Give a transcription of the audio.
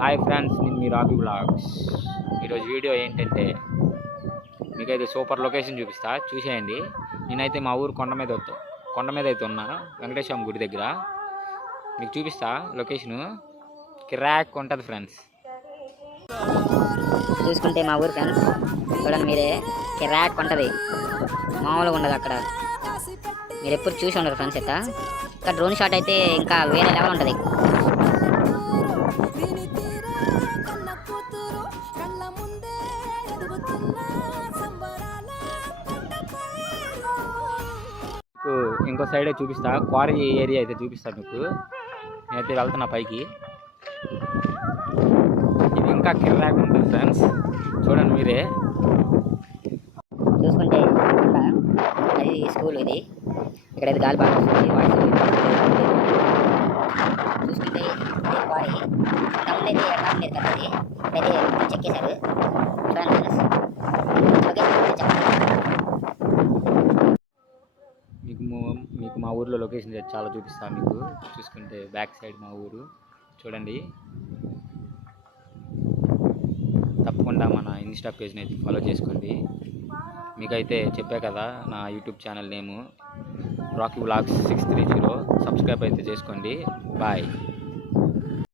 Hi friends, నేను మీ rabi vlogs. ఈరోజు video ఏంటంటే మీకైతే సూపర్ లొకేషన్ చూపిస్తా, చూసేయండి. నేనైతే మా ఊరు కొండ మీద అయితే ఉన్నా, వెంకటేశ్వర గుడి దగ్గర. మీకు చూపిస్తా లొకేషను. కిరాక్ ఉంటుంది ఫ్రెండ్స్. చూసుకుంటే మా ఊరు ఫ్రెండ్స్ చూడండి మీరే, కిరాక్ ఉంటుంది, మామూలుగా ఉండదు. అక్కడ మీరు ఎప్పుడు చూసి ఉండరు ఫ్రెండ్స్. ఇక్కడ డ్రోన్ షాట్ అయితే ఇంకా వేరే లెవెల్ ఉంటుంది. ఇంకో సైడే చూపిస్తా, క్వారీ ఏరియా అయితే చూపిస్తా మీకు. నేనైతే వెళ్తున్నా పైకి. ఇది ఇంకా కిరాక్ ఉంటుంది ఫ్రెండ్స్, చూడండి మీరే. చూసుకుంటే అది స్కూల్, ఇది ఇక్కడైతే గాలిపాట వస్తుంది. చూసుకుంటే క్వారీ టౌన్ అయితే ఎక్కడ ఉండేది కదా, అది ఇప్పుడైతే చెక్కేశారు. చూడండి మీకు మా ఊర్లో లొకేషన్ చాలా చూపిస్తాను మీకు. చూసుకుంటే బ్యాక్ సైడ్ మా ఊరు చూడండి. తప్పకుండా మన ఇన్స్టా పేజ్ని అయితే ఫాలో చేసుకోండి. మీకైతే చెప్పా కదా, నా యూట్యూబ్ ఛానల్ నేము రాకీ వ్లాగ్స్ 630. సబ్స్క్రైబ్ అయితే చేసుకోండి. బాయ్.